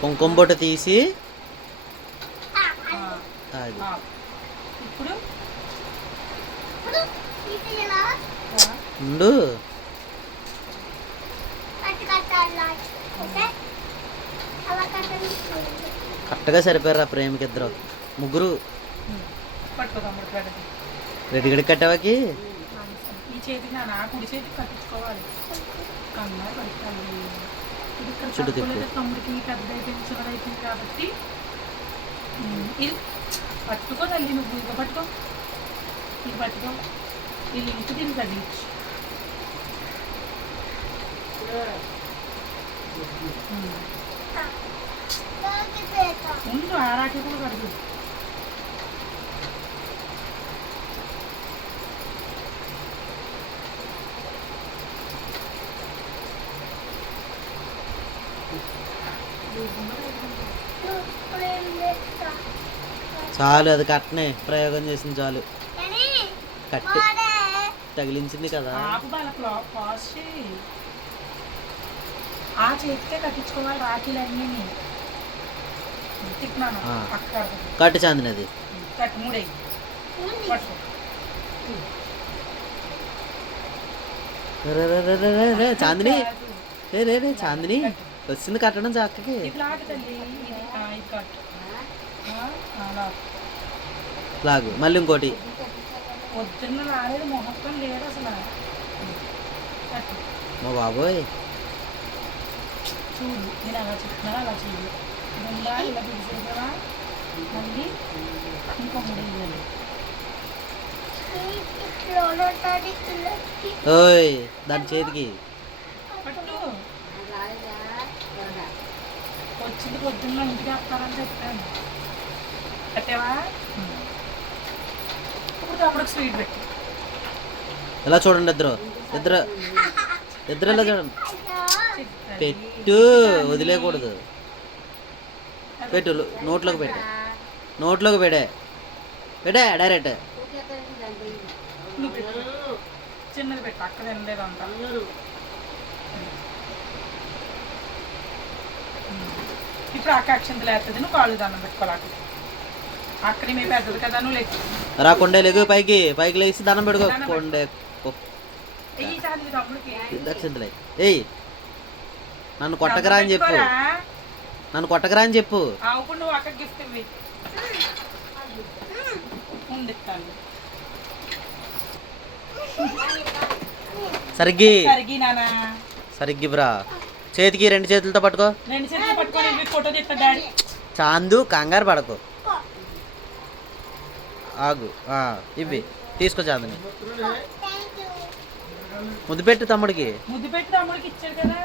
కుంకుమ బొట్టు తీసి ఇప్పుడు ఉండు. కరెక్ట్గా సరిపోయారు ఆ ప్రేమకి ఇద్దరు ముగ్గురు. రెడ్డి కట్టావాకి ఈ చేతికి నా కుడి చేతికి కట్టించుకోవాలి. కన్నా కట్టాలి. చుట్టూ తిప్పు. తమ్ముడికి పెద్ద అయిపోయింది, చిన్నది అయిపోయింది కాబట్టి ఇది పట్టుకో తల్లి. నువ్వు ఇక పట్టుకో, ఇది పట్టుకో. ఇది ఇంటి దీన్ని తగ్గించు. ఉండు ఆరాకి కూడా కడుగు. చాలు, అది కట్టనే ప్రయోగం చేసింది చాలు. కట్టి తగిలించింది కదా. ఆ చేతికే కట్టించుకోవాలి రాఖీలు అన్నీ. కట్టు చాందిని, అది కట్టు. మూడే చాందిని, రే చాందిని వచ్చింది కట్టడం చక్కకి. లాగు మళ్ళీ ఇంకోటి. పొద్దున్న రాలేదు, ముహూర్తం లేదు అసలు. మా బాబోయ్ చూడు, నేను అలా చెప్తున్నారా అలా చేయాలి. ఇలా ఇలా తీసేసావా, మళ్ళీ ఇంకో మూడు వేయాలి. ఓయ్ దాని చేతికి పట్టు. వచ్చింది పొద్దున్న ఇంటికి వస్తారని చెప్పాను. కట్టావా? ఇప్పుడు అప్పుడు స్వీట్ పెట్టు. ఎలా చూడండి, ఇద్దరు ఎలా చూడండి. పెట్టు, వదిలేయకూడదు. పెట్టు, నోట్లోకి పెడే డైరెక్ట్. చిన్నది పెట్టు, అక్కడ తినలేదంతా. ఇప్పుడు అక్క అక్షంతలు వేస్తుంది, నువ్వు కాళ్ళు దండం పెట్టుకోవాలి. అక్కడ మేము పెద్దది కదా, నువ్వు లేదు రా. కొండే లేగు, పైకి లేచి దండం పెట్టుకో. కొండే అక్షంతలే. ఏయ్ నన్ను కొట్టకరా అని చెప్పు. ఇప్పుడు నువ్వు అక్క గిఫ్ట్ ఇవ్వి. సరిగ్గి బ్రా. చేతికి రెండు చేతులతో పట్టుకో. ఫోటో తీస్తా డాడీ. చాందు కంగారు పడకు, ఆగు. ఇవి తీసుకో చాందని. ముద్దు పెట్టు తమ్ముడికి ఇచ్చాడు కదా.